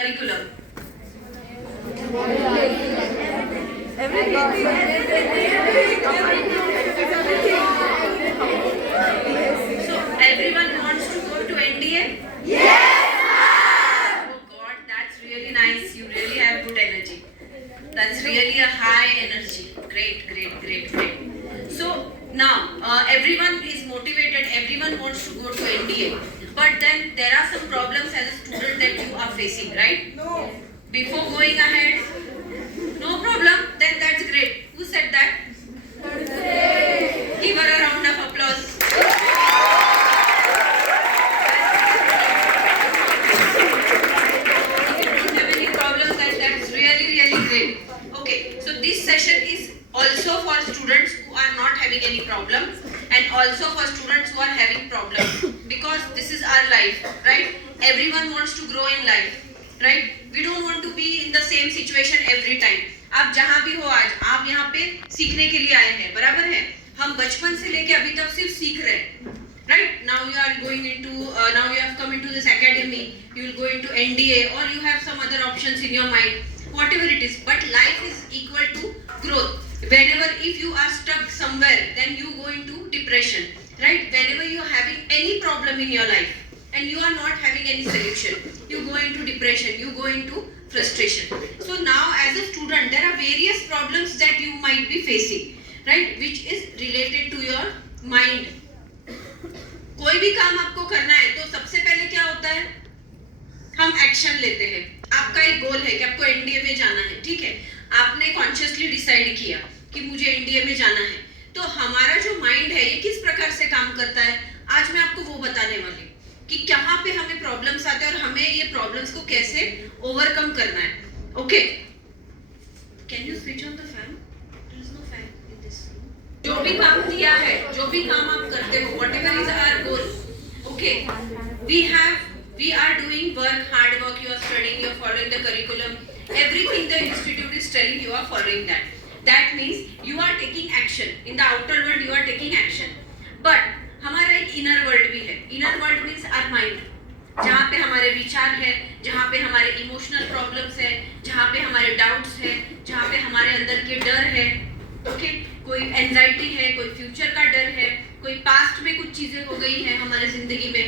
curriculum. So everyone wants to go to NDA? Oh God, that's really nice. You really have good energy. That's really a high energy. Great, great, great, great. So now everyone is motivated. Everyone wants to go to NDA. But then there are some problems as a student that you are facing, right? No. Before going ahead, no problem. Then that's great. Who said that? Give her a round of applause. If you don't have any problems, then that's really, really great. Okay, so this session is also for students who are not having any problem and also for students who are having problem, because this is our life, right? Everyone wants to grow in life, right? We don't want to be in the same situation every time. आप जहाँ भी हो आज, आप यहाँ पे सीखने के लिए आए हैं, बराबर है? हम बचपन से लेके अभी तक सिर्फ सीख रहे हैं, right? Now you are going into, now you have come into this academy, you will go into NDA or you have some other options in your mind, whatever it is. But life is equal to growth. Whenever if you are stuck somewhere, then you go into depression, right? Whenever you are having any problem in your life and you are not having any solution, you go into depression, you go into frustration. So now as a student, there are various problems that you might be facing, right? Which is related to your mind. कोई भी काम आपको करना है तो सबसे पहले क्या होता है, हम एक्शन लेते हैं. आपका एक गोल है कि आपको एनडीए में जाना है, ठीक है? आपने कॉन्शियसली डिसाइड किया कि मुझे एनडीए में जाना है. तो हमारा जो माइंड है ये किस प्रकार से काम करता है, आज मैं आपको वो बताने वाली कि कहाँ पे हमें प्रॉब्लम्स आते हैं और हमें ये प्रॉब्लम्स को कैसे ओवरकम करना है. Okay, can you switch on the fan? There is no fan in this. जो भी काम दिया है, जो भी काम आप करते हो, whatever is our goal, okay, we are doing work, hard work, you are studying, you are following the curriculum, everything the institute is telling you are following that. That means you are taking action. In the outer world you are taking action. But हमारा एक inner world भी है. Inner world means our mind, जहाँ पे हमारे विचार है, जहाँ पे हमारे इमोशनल प्रॉब्लम्स है, जहाँ पे हमारे डाउट्स है, जहाँ पे हमारे अंदर के डर है. ओके, कोई एंजाइटी है, कोई फ्यूचर का डर है, कोई पास्ट में कुछ चीजें हो गई हैं हमारे जिंदगी में,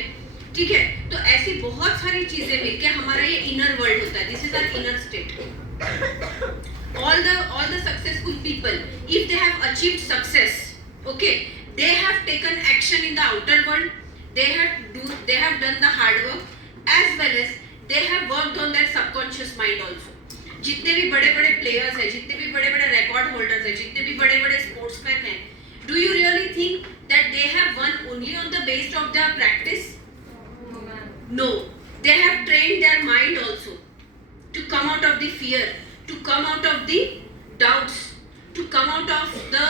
ठीक है? तो ऐसी बहुत सारी चीजें मिलके हमारा ये इनर वर्ल्ड होता है. This is our inner state. all the successful people, if they have achieved success, okay, they have taken action in the outer world, they have done the hard work, as well as they have worked on their subconscious mind also. जितने भी बड़े बड़े players हैं, जितने भी बड़े बड़े record holders हैं, जितने भी बड़े बड़े स्पोर्ट्समैन हैं, do you really think that they have won only on the basis of their practice? No, they have trained their mind also to come out of the fear, to come out of the doubts, to come out of the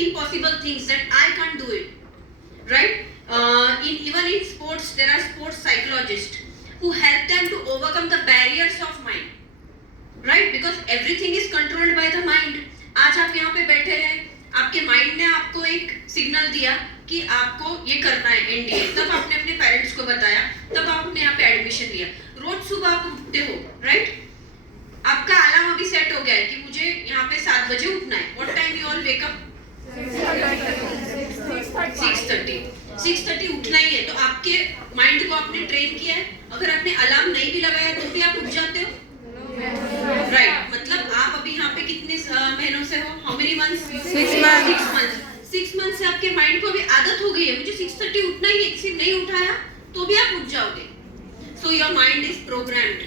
impossible things that I can't do it, right? Even in sports, there are sports psychologists who help them to overcome the barriers of mind, right? Because everything is controlled by the mind. आज आप यहाँ पे बैठे हैं, आपके mind ने आपको एक सिग्नल दिया कि आपको ये करना है एनडीए, तब आपने अपने पेरेंट्स को बताया, तब आपने यहाँ पे एडमिशन लिया. रोज सुबह आप उठते हो, राइट? आपका अलार्म अभी सेट हो गया है कि मुझे यहाँ पे 7 बजे उठना है. What time you all wake up? 6:30 उठना ही है. तो आपके माइंड को आपने ट्रेन किया है. अगर आपने अलार्म नहीं भी लगाया तो भी आप उठ जाते हो, राइट? मतलब आप अभी यहाँ पे कितने महीनों से हो? How many months? 6 मंथ से आपके माइंड को अभी आदत हो गई है, मुझे 6:30 उठना ही है. किसी नहीं उठाया तो भी आप उठ जाओगे. So your mind is programmed,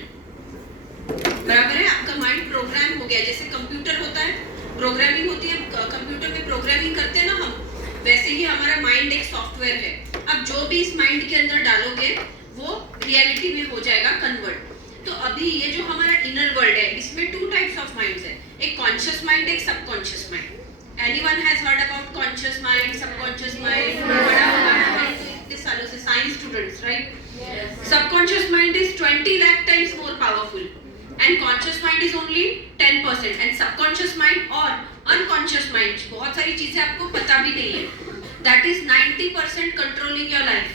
बराबर है? आपका माइंड प्रोग्राम हो गया. जैसे कंप्यूटर होता है, प्रोग्रामिंग होती है, कंप्यूटर में प्रोग्रामिंग करते हैं ना हम, वैसे ही हमारा माइंड एक सॉफ्टवेयर है. अब जो भी इस माइंड के अंदर डालोगे वो रियलिटी में हो जाएगा कन्वर्ट. तो अभी ये जो हमारा इनर वर्ल्ड है, इसमें 2 टाइप्स ऑफ माइंड्स है. एक कॉन्शियस माइंड, एक subconscious mind. Anyone has heard about conscious mind, subconscious mind? बड़ा होगा ना इतने सालों से, science students, right? Subconscious mind is 20 lakh times more powerful and conscious mind is only 10%. And subconscious mind और unconscious mind, बहुत सारी चीजें आपको पता भी नहीं है, that is 90% controlling your life.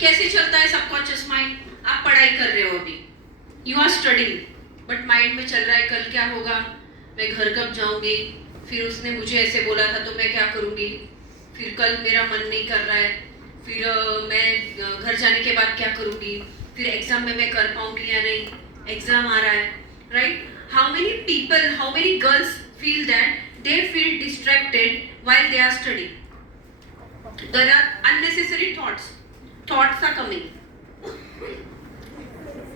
कैसे चलता है सबकॉन्शियस माइंड? आप पढ़ाई कर रहे हो अभी, you are studying, but mind में चल रहा है कल क्या होगा, मैं घर कब जाऊंगी, फिर उसने मुझे ऐसे बोला था तो मैं क्या करूंगी, फिर कल मेरा मन नहीं कर रहा है, फिर मैं घर जाने के बाद क्या करूंगी, फिर एग्जाम में मैं कर पाऊंगी या नहीं, एग्जाम आ रहा है, right? How many people, how many girls feel that they feel distracted while they are studying. There are unnecessary thoughts are coming.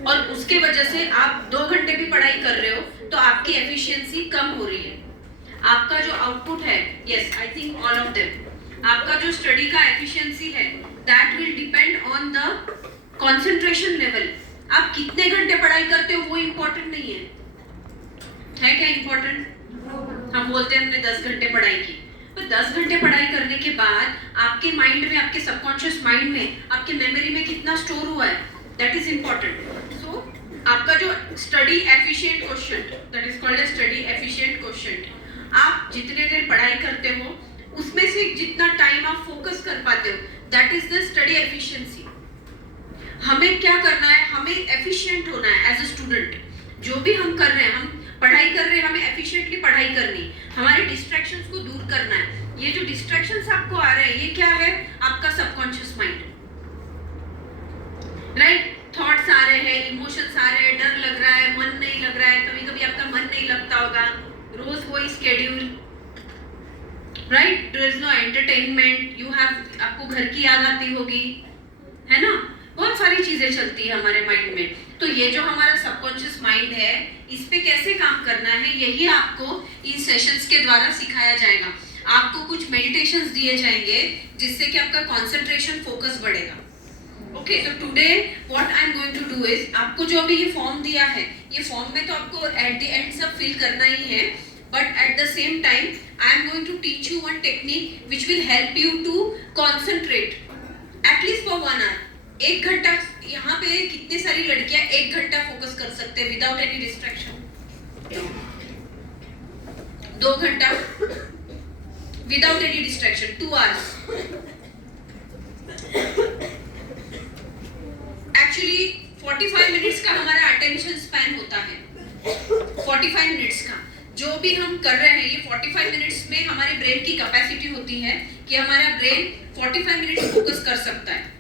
और उसके वजह से आप 2 घंटे भी पढ़ाई कर रहे हो तो आपकी एफिशिएंसी कम हो रही है. आपका जो आउटपुट है, yes, I think all of them, आपका जो स्टडी का एफिशिएंसी है, that will depend on the concentration level. आप कितने घंटे पढ़ाई करते हो वो इम्पोर्टेंट नहीं है. है क्या इम्पोर्टेंट? हम बोलते हैं हमने 10 घंटे पढ़ाई की, पर 10 घंटे पढ़ाई करने के बाद आपके माइंड में, आपके सबकॉन्शियस माइंड में, आपके मेमोरी में कितना स्टोर हुआ है, दैट इज इम्पोर्टेंट. सो आपका जो study efficient question, that is called as study efficient question, आप जितने देर पढ़ाई करते हो उसमें से जितना टाइम आप फोकस कर पाते हो, that is the study efficiency. हमें क्या करना है, हमें एफिशिएंट होना है एज अ स्टूडेंट. जो भी हम कर रहे हैं, हम पढ़ाई कर रहे हैं, हमें एफिशिएंटली पढ़ाई करनी, हमारे डिस्ट्रैक्शंस को दूर करना है. ये जो डिस्ट्रैक्शंस आपको आ रहे हैं, ये क्या है? आपका सबकॉन्शियस माइंड, राइट? थॉट्स आ रहे हैं, इमोशंस आ रहे हैं, डर लग रहा है, मन नहीं लग रहा है, कभी कभी आपका मन नहीं लगता होगा, रोज वही schedule, right? There is no entertainment, you have, आपको घर की याद आती होगी, है ना? बहुत सारी चीजें चलती है हमारे माइंड में. तो ये जो हमारा सबकॉन्शियस माइंड है, इस पे कैसे काम करना है, यही आपको इन सेशंस के द्वारा सिखाया जाएगा. आपको कुछ मेडिटेशंस दिए जाएंगे जिससे कि आपका कंसंट्रेशन, फोकस बढ़ेगा. Okay, so today what I am going to do is, आपको जो अभी ये फॉर्म दिया है, ये फॉर्म में तो आपको एट द एंड सब फिल करना ही है, but at the same time I am going to teach you one technique which will help you to concentrate at least for 1 hour. 1 घंटा, यहाँ पे कितनी सारी लड़कियां 1 घंटा फोकस कर सकते हैं विदाउट एनी डिस्ट्रैक्शन. 2 घंटा without any distraction, 2 hours. Actually 45 minutes का हमारा अटेंशन स्पैन होता है. 45 मिनट्स का जो भी हम कर रहे हैं, ये 45 मिनट्स में हमारे ब्रेन की कैपेसिटी होती है कि हमारा ब्रेन 45 मिनट्स फोकस कर सकता है.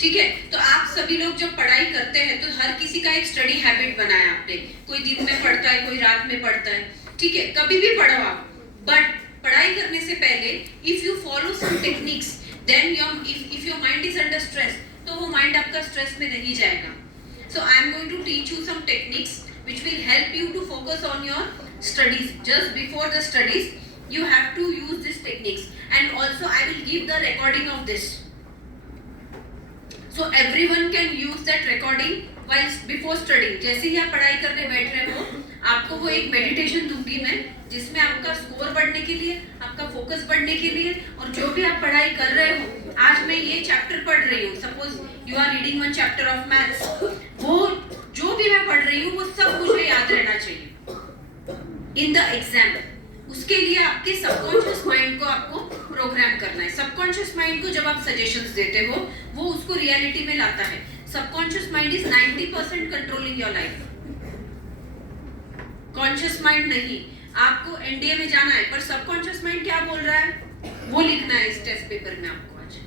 ठीक है? तो आप सभी लोग जब पढ़ाई करते हैं तो हर किसी का एक स्टडी हैबिट बनाया आपने. कोई दिन में पढ़ता है, कोई रात में पढ़ता है. ठीक है, कभी भी पढ़ो आप, बट पढ़ाई करने से पहले if you follow some techniques, then if your mind is under stress, तो वो माइंड आपका स्ट्रेस में नहीं जाएगा. So I am going to teach you some techniques which will help you to focus on your studies. Just before the studies you have to use these techniques, and also I will give the recording of this, so everyone can use that recording while before studying. जैसे ही आप पढ़ाई करने बैठ रहे हो, आपको वो एक मेडिटेशन दूंगी मैं, जिसमें आपका स्कोर बढ़ने के लिए, आपका फोकस बढ़ने के लिए, और जो भी आप पढ़ाई कर रहे हो, आज मैं ये चैप्टर पढ़ रही हूँ, suppose you are reading 1 chapter of maths, वो जो भी मैं पढ़ रही हूँ वो सब मुझे याद रहना चाहिए इन द एग्जाम. उसके लिए आपके सबकॉन्शियस माइंड को आपको प्रोग्राम करना है. सबकॉन्शियस माइंड को जब आप सजेशंस देते हो, वो उसको रियलिटी में लाता है. Subconscious mind is 90% controlling your life, conscious mind नहीं. आपको एनडीए में जाना है, पर सबकॉन्शियस माइंड क्या बोल रहा है वो लिखना है इस टेस्ट पेपर में आपको आज.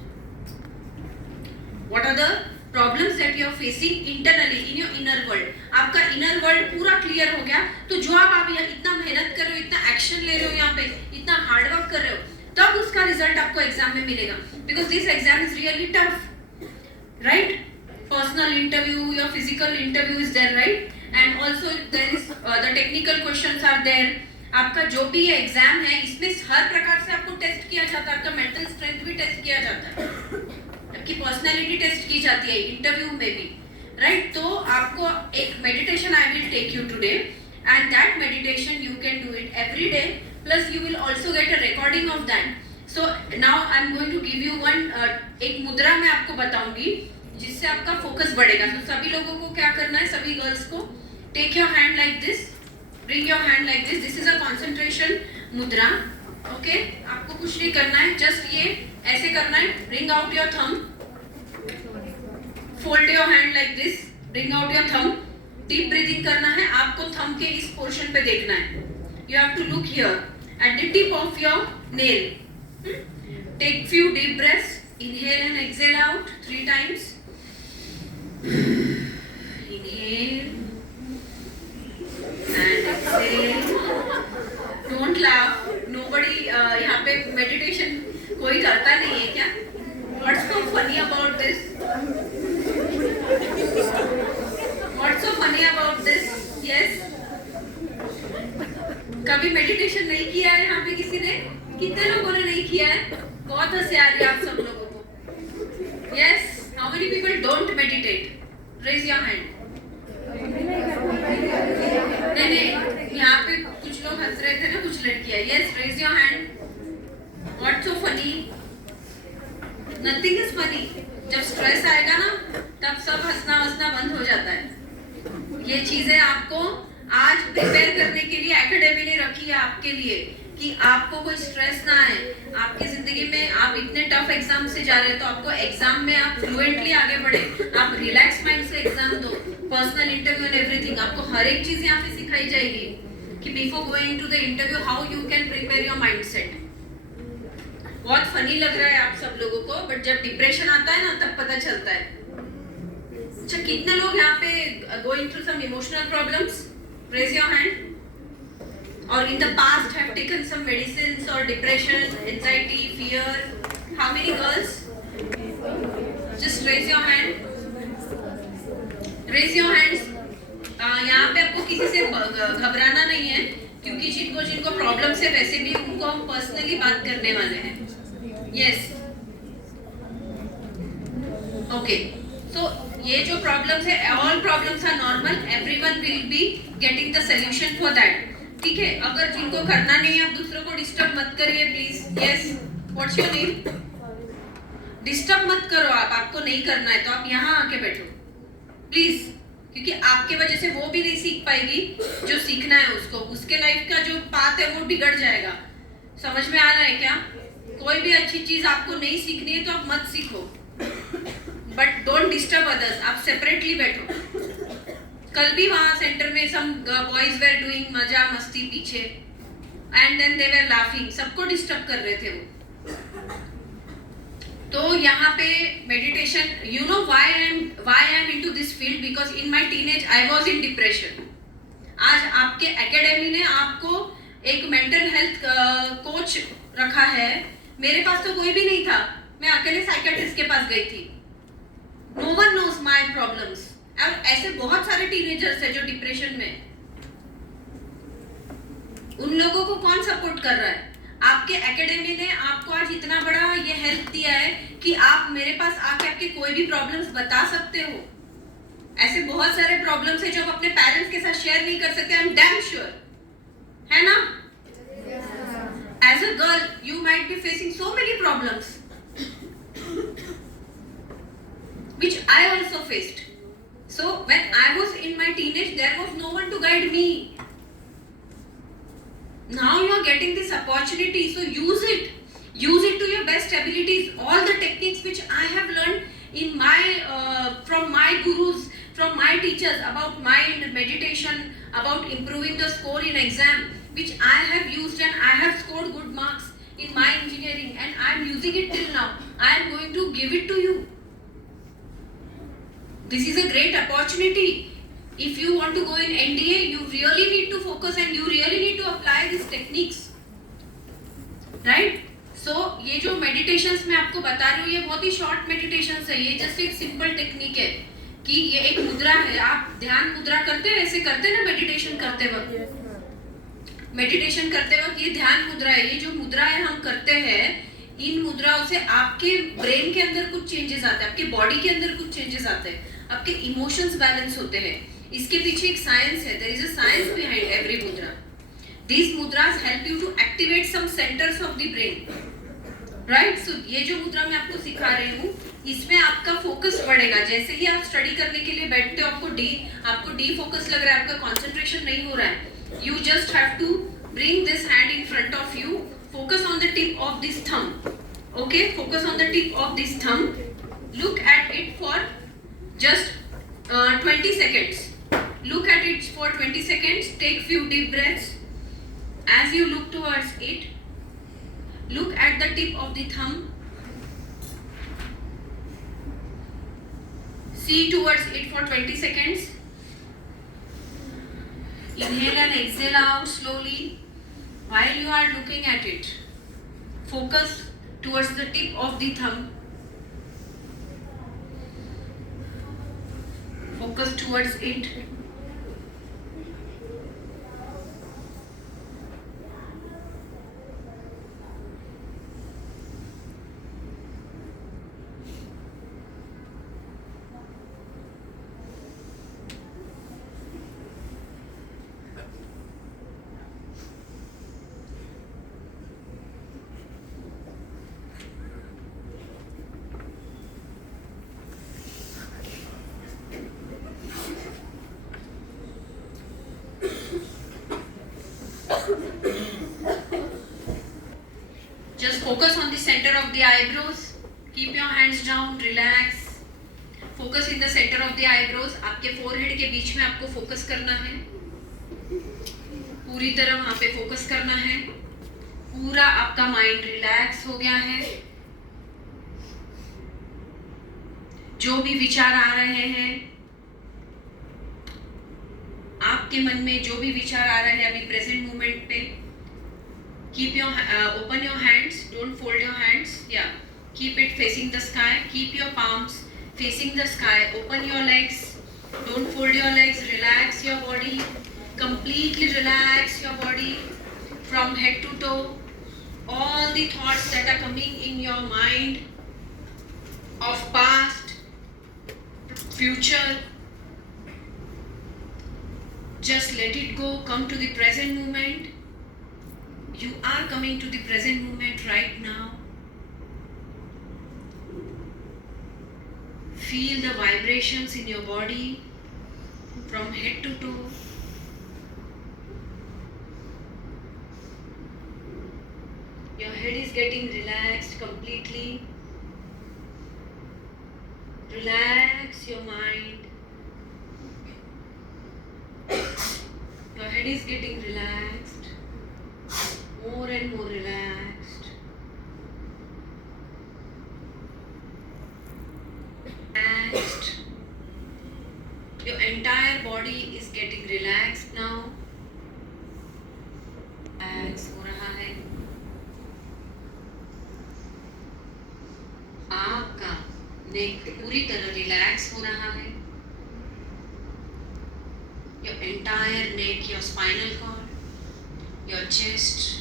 What are the problems that you are facing internally in your inner world. आपका इनर वर्ल्ड पूरा क्लियर हो गया, तो जो आप इतना मेहनत कर रहे हो, इतना एक्शन ले रहे हो, यहाँ पे इतना हार्ड वर्क कर रहे हो, तब उसका रिजल्ट आपको एग्जाम में मिलेगा. Because this exam is really tough, right? Personal interview, your physical interview is there, right? And also there is the technical questions are there. आपका जो भी ये एग्जाम है, इसमें हर प्रकार से आपको टेस्ट किया जाता है. आपका मेंटल स्ट्रेंथ भी टेस्ट किया जाता है, आपकी पर्सनैलिटी टेस्ट की जाती है इंटरव्यू में भी, राइट? तो आपको एक meditation I will take you today, and that meditation you can do it every day, plus you will also get a recording of that. So now I am going to give you one, एक मुद्रा मैं आपको बताऊंगी जिससे आपका focus बढ़ेगा. तो सभी लोगों को क्या करना है, सभी गर्ल्स को, take your hand like this, bring your hand like this. This is a concentration mudra. Okay, आपको कुछ नहीं करना है, जस्ट ये ऐसे करना है. Bring out your thumb, fold your hand like this, Bring out your thumb. Deep breathing करना है आपको, thumb के इस portion पे देखना है. You have to look here at the tip of your nail. Take few deep breaths. Inhale and exhale out 3 times. Inhale and exhale. Don't laugh. Nobody यहाँ पे meditation कोई करता नहीं है क्या? What's so funny about this? What's so funny about this? Yes. कभी meditation नहीं किया है यहाँ पे किसी ने? कितने लोगों ने नहीं किया है? बहुत हंसी आ रही है आप सब लोगों को. Yes. How many people don't meditate? Raise your hand. नहीं, यहाँ पे कुछ लोग हंस रहे थे ना, कुछ लड़कियाँ. Yes, raise your hand. What's so funny? Nothing is funny. जब स्ट्रेस आएगा ना, तब सब हंसना बंद हो जाता है. ये चीजें आपको आज प्रिपेयर करने के लिए एकेडमी ने रखी है आपके लिए, कि आपको कोई स्ट्रेस ना आए आपकी जिंदगी में. आप इतने टफ एग्जाम से जा रहे हैं तो आपको एग्जाम में आप फ्लुएंटली आगे बढ़े, आप रिलैक्स माइंड से एग्जाम दो. पर्सनल इंटरव्यू एंड एवरीथिंग, आपको हर एक चीज यहाँ पे सिखाई जाएगी कि before going to the interview how you can prepare your mindset. बहुत फनी लग रहा है आप सब लोगों को, बट जब डिप्रेशन आता है ना तब पता चलता है. अच्छा, कितने लोग यहाँ पे going through some emotional problems? Raise your hand. और in the past have taken some medicines और depression, anxiety, fear. How many girls? Just raise your hand. Raise your hands. यहाँ पे आपको किसी से घबराना नहीं है, क्योंकि जिनको प्रॉब्लम है वैसे भी उनको हम पर्सनली बात करने वाले हैं. Yes, okay. सो ये जो प्रॉब्लम्स है, all problems are normal. Everyone will be getting the solution for that. ठीक है, अगर जिनको करना नहीं है आप दूसरों को डिस्टर्ब मत करिए please. Yes, what's your name? Disturb मत करो आप. आपको नहीं करना है तो आप यहाँ आके बैठो प्लीज, क्योंकि आपके वजह से वो भी नहीं सीख पाएगी जो सीखना है उसको. उसके लाइफ का जो पाथ है वो बिगड़ जाएगा. समझ में आ रहा है क्या? कोई भी अच्छी चीज आपको नहीं सीखनी है तो आप मत सीखो, बट डोंट डिस्टर्ब अदर्स. आप सेपरेटली बैठो. कल भी वहाँ सेंटर में सम बॉयज वेर डूइंग मजा मस्ती पीछे, and then they were laughing. सबको डिस्टर्ब कर रहे थे वो. तो यहाँ पे meditation, you know why I am into this field, because in my teenage I was in depression. आज आपके एकेडमी ने आपको एक मेंटल हेल्थ कोच रखा है. मेरे पास तो कोई भी नहीं था, मैं अकेले साइकियाट्रिस्ट के पास गई थी. No one knows my problems. और ऐसे बहुत सारे टीनेजर्स हैं जो डिप्रेशन में. उन लोगों को कौन सपोर्ट कर रहा है? आपके एकेडमी ने आपको आज इतना बड़ा ये हेल्प दिया है कि आप मेरे पास आके आपके कोई भी प्रॉब्लम्स बता सकते हो. ऐसे बहुत सारे प्रॉब्लम्स हैं जो आप अपने पेरेंट्स के साथ शेयर नहीं कर सकते. आई एम डैम श्योर, है ना? As a girl you might be facing so many problems which I also faced. So when I was in my teenage, there was no one to guide me. Now you are getting this opportunity, so use it. Use it to your best abilities. All the techniques which I have learned in my from my gurus, from my teachers about mind, meditation, about improving the score in exam, which I have used and I have scored good marks in my engineering, and I am using it till now. I am going to give it to you. This is a great opportunity. If you want to go in NDA, you really need to focus and you really need to apply these techniques, right? So ये जो meditations मैं आपको बता रही हूँ, ये बहुत ही short meditations है. ये just एक simple technique है कि ये एक मुद्रा है. आप ध्यान मुद्रा करते हैं, ऐसे करते हैं ना meditation करते वक्त. meditation करते वक्त ये ध्यान मुद्रा है. ये जो मुद्रा है हम करते हैं, इन मुद्राओं से आपके ब्रेन के अंदर कुछ चेंजेस आते हैं, आपके बॉडी के अंदर कुछ चेंजेस आते हैं, आपके इमोशंस बैलेंस होते हैं. इसके पीछे एक साइंस है. There is a science behind every mudra. These mudras help you to activate some centres of the brain, right? So ये जो मुद्रा मैं आपको सिखा रही हूँ, इसमें आपका फोकस बढ़ेगा. जैसे ही आप स्टडी करने के लिए बैठते हो, आपको डी फोकस लग रहा है, आपका कंसंट्रेशन नहीं हो रहा है, you just have to bring this hand in front of you. Focus on the tip of this thumb. Okay, focus on the tip of this thumb. Look at it for just 20 seconds. Look at it for 20 seconds. Take few deep breaths. As you look towards it, look at the tip of the thumb. See towards it for 20 seconds. Inhale and exhale out slowly. While you are looking at it, focus towards the tip of the thumb. Focus towards it. Just focus on the center of the eyebrows. Keep your hands down, relax. Focus in the center of the eyebrows. आपके forehead के बीच में आपको focus करना है. पूरी तरह वहाँ पे focus करना है. पूरा आपका mind relax हो गया है. जो भी विचार आ रहे हैं, आपके मन में जो भी विचार आ रहे हैं अभी present moment पे, keep your open your hands, don't fold your hands. Yeah, keep it facing the sky. Keep your palms facing the sky. Open your legs, don't fold your legs. Relax your body, completely relax your body from head to toe. All the thoughts that are coming in your mind of past, future, just let it go. Come to the present moment. You are coming to the present moment right now. Feel the vibrations in your body from head to toe. Your head is getting relaxed completely. Relax your mind. Your head is getting relaxed. More and more relaxed. Relaxed. Your entire body is getting relaxed now. Relax हो रहा है. आपका नेक पूरी तरह relax हो रहा है. Your entire neck, your spinal cord, your chest.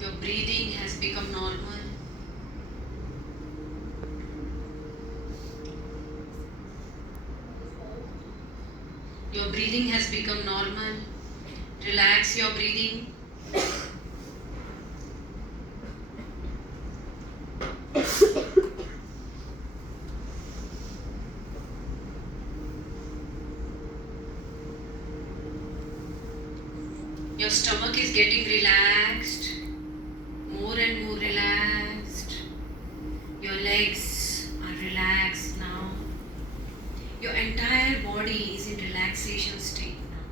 Your breathing has become normal. Your breathing has become normal. Relax your breathing. Your stomach is getting relaxed. More and more relaxed. Your legs are relaxed now. Your entire body is in relaxation state now.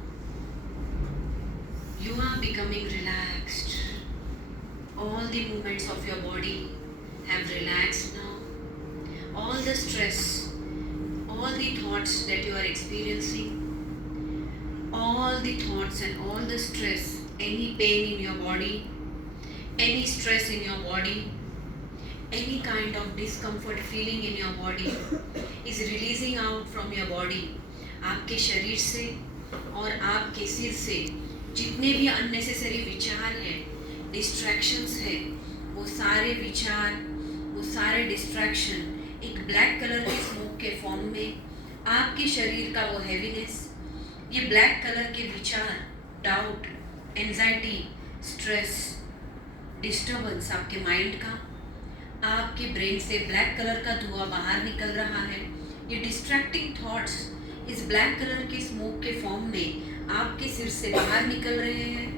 You are becoming relaxed. All the movements of your body have relaxed now. All the stress, all the thoughts that you are experiencing, all the thoughts and all the stress, any pain in your body, any stress in your body, any kind of discomfort feeling in your body is releasing out from your body. आपके शरीर से और आपके सिर से जितने भी unnecessary विचार हैं, distractions हैं, वो सारे विचार, वो सारे distraction एक black color के smoke के form में आपके शरीर का वो heaviness, ये black color के विचार, doubt, anxiety, stress, disturbance आपके माइंड का, आपके ब्रेन से ब्लैक कलर का धुआं बाहर निकल रहा है. ये डिस्ट्रैक्टिंग थॉट्स इस ब्लैक कलर के स्मोक के फॉर्म में आपके सिर से बाहर निकल रहे हैं.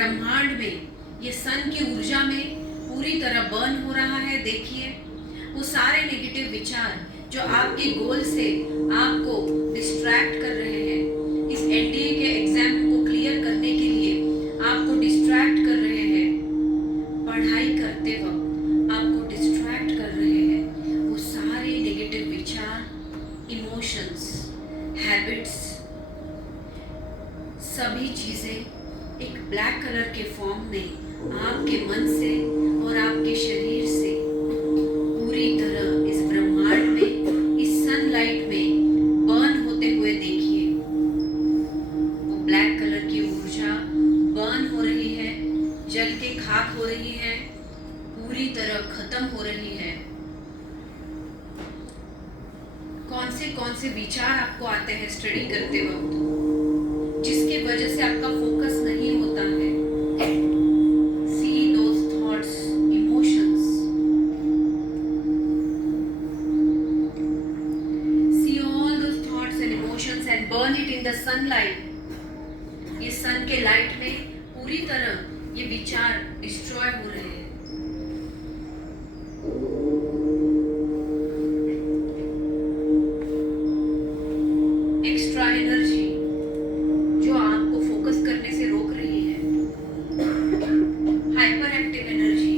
ब्रह्मांड में ये सन की ऊर्जा में पूरी तरह बर्न हो रहा है। देखिए वो सारे नेगेटिव विचार जो आपके गोल से आपको डिस्ट्रैक्ट कर रहे हैं, इस एनडीए के एग्जाम को क्लियर करने के लिए आपको डिस्ट्रैक्ट कर रहे हैं, पढ़ाई करते वक्त आपको डिस्ट्रैक्ट कर रहे हैं, वो सारे नेगेटिव विचार, इमोशंस, हैबिट्स, सभी चीजें एक ब्लैक कलर के फॉर्म में आपके मन से और आपके शरीर से पूरी तरह इस ब्रह्मांड में, इस सनलाइट में बर्न होते हुए देखिए। वो ब्लैक कलर की ऊर्जा बर्न हो रही है, जल के खाक हो रही है, पूरी तरह खत्म हो रही है। कौन से विचार आपको आते हैं स्टडी करते वक्त, जिसके वजह से आपका फोकस नहीं होता है। See those thoughts, emotions. See all those thoughts and emotions and burn it in the sunlight. ये सन के लाइट में पूरी तरह ये विचार डिस्ट्रॉय हो रहे हैं। एक्स्ट्रा एनर्जी जो आपको फोकस करने से रोक रही है, hyper active energy,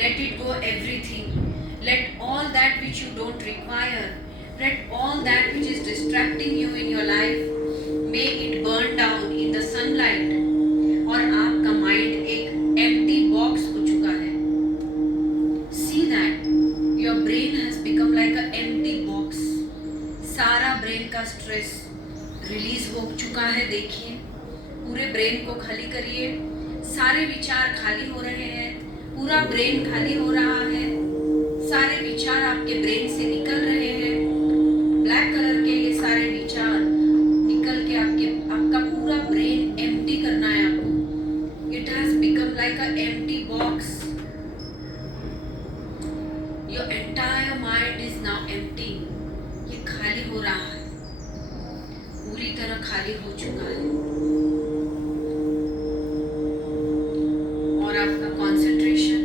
let it go everything, let all that which you don't require, let all that which is distracting you in your life, may it burn down in the sunlight। और आपका mind एक empty box हो चुका है। See that your brain has become like a empty box। सारा brain का stress release हो चुका है। देखिए पूरे ब्रेन को खाली करिए, सारे विचार खाली हो रहे हैं, पूरा ब्रेन खाली हो रहा है, सारे विचार आपके ब्रेन से निकल रहे हैं। ब्लैक कलर के ये सारे विचार निकल के आपका पूरा ब्रेन एम्प्टी करना है आपको। It has become like a empty box. Your entire mind is now empty. ये खाली हो रहा है, पूरी तरह खाली हो चुका है। और आपका कंसंट्रेशन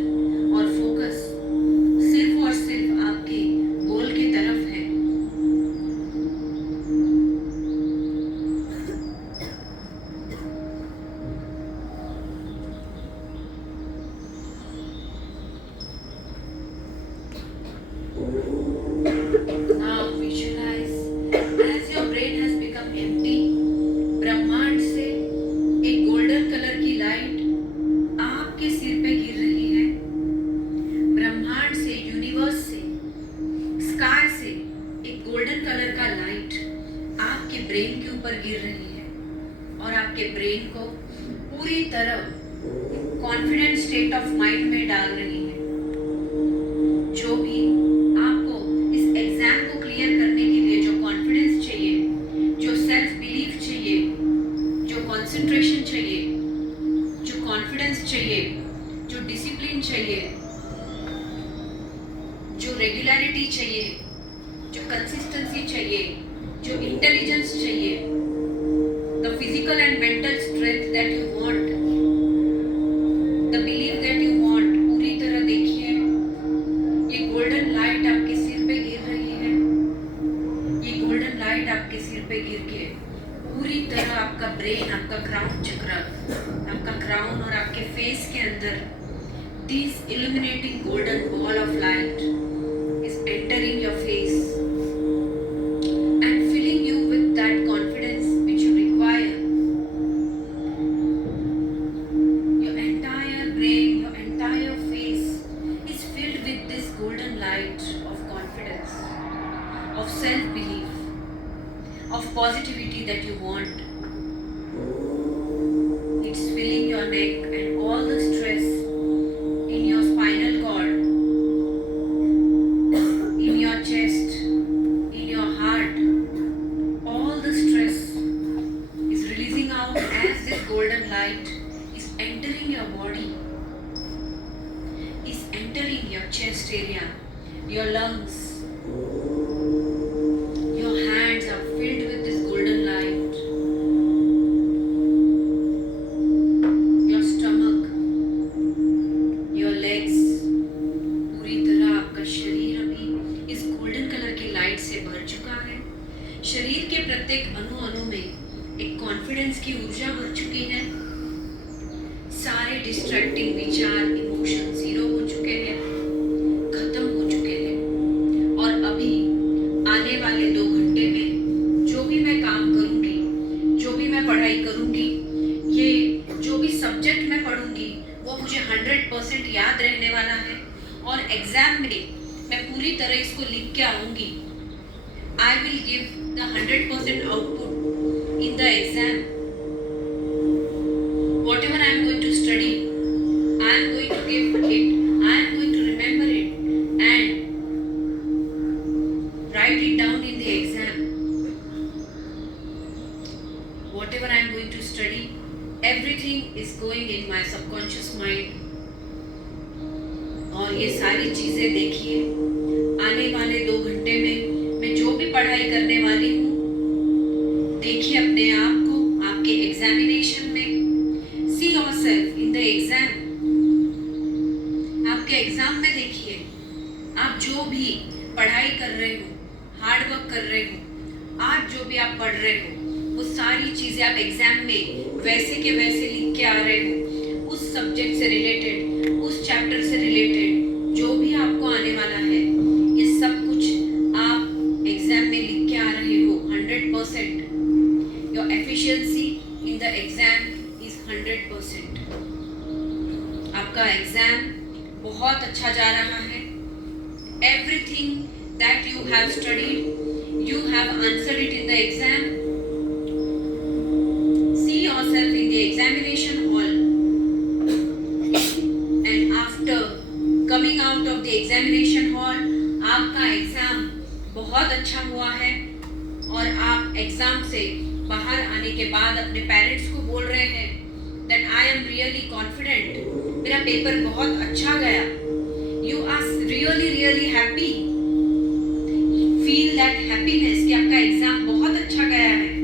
और फोकस सिर्फ और सिर्फ आपके गोल की तरफ है। Now visualize as your brain has become empty, ब्रह्मांड से एक गोल्डन कलर की लाइट आपके सिर पे गिर रही है। ब्रह्मांड से, यूनिवर्स से, स्काई से एक गोल्डन कलर का लाइट आपके ब्रेन के ऊपर गिर रही है और आपके ब्रेन को पूरी तरह कॉन्फिडेंट स्टेट ऑफ माइंड में डाल रही है। जो भी आपको इस एग्जाम को क्लियर करने के लिए जो कॉन्फिडेंस चाहिए, जो सेल्फ बिलीफ चाहिए, जो कंसंट्रेशन चाहिए, जो कॉन्फिडेंस चाहिए, जो डिसिप्लिन चाहिए, जो रेगुलरिटी चाहिए, जो कंसिस्टेंसी चाहिए, जो इंटेलिजेंस चाहिए, the physical and mental strength that you want, the belief that you want, पूरी तरह देखिए ये गोल्डन लाइट आपके सिर पे गिर रही है। ये गोल्डन लाइट आपके सिर पे गिर के पूरी तरह आपका ब्रेन, आपका क्राउन चक्र, आपका क्राउन और आपके फेस के अंदर this illuminating golden ball of light is entering your face and filling you with that confidence which you require. Your entire brain, your entire face is filled with this golden light of confidence, of self-belief, of positivity that you want. It's filling your neck and all the stress in your spinal cord, in your chest, in your heart. All the stress is releasing out as this golden light is entering your body, is entering your chest area, your lungs. Your hands are filled with this golden एक confidence की ऊर्जा भर चुकी है, सारे distracting विचार emotion zero हो चुके हैं, खत्म हो चुके हैं। और अभी आने वाले 2 घंटे में जो भी मैं काम करूंगी, जो भी मैं पढ़ाई करूंगी, ये जो भी सब्जेक्ट मैं पढ़ूंगी वो मुझे 100% याद रहने वाला है और एग्जाम में मैं पूरी तरह इसको लिख के आऊंगी। I will give the 100% output in the exam. Whatever I am going to study, I am going to give it, I am going to remember it and write it down in the exam. Whatever I am going to study, everything is going in my subconscious mind. और ये सारी चीजें देखिए, आने वाले 2 घंटे में मैं जो भी पढ़ाई करने वाली हूँ, देखिए अपने आप को आपके एग्जामिनेशन में। See yourself in the exam. आपके एग्जाम में देखिए, आप जो भी पढ़ाई कर रहे हो, हार्ड वर्क कर रहे हो, आज जो भी आप पढ़ रहे हो, वो सारी चीजें आप एग्जाम में वैसे के वैसे लिख के आ रहे हो। उस सब्जेक्ट से रिलेटेड, उस चैप्टर से रिलेटेड जो भी आपको आने वाला है, ये सब कुछ आप एग्जाम में लिख के आ रहे हो 100%. Your efficiency in the exam is 100%. आपका एग्जाम बहुत अच्छा जा रहा है. Everything that you have studied, you have answered it in the exam. See yourself in the examination hall and after coming out of the examination hall, आपका exam बहुत अच्छा हुआ है और आप एग्जाम से बाहर आने के बाद अपने पेरेंट्स को बोल रहे हैं that I am really confident, मेरा पेपर बहुत अच्छा गया. You are really happy. Feel that happiness कि आपका एग्जाम बहुत अच्छा गया है.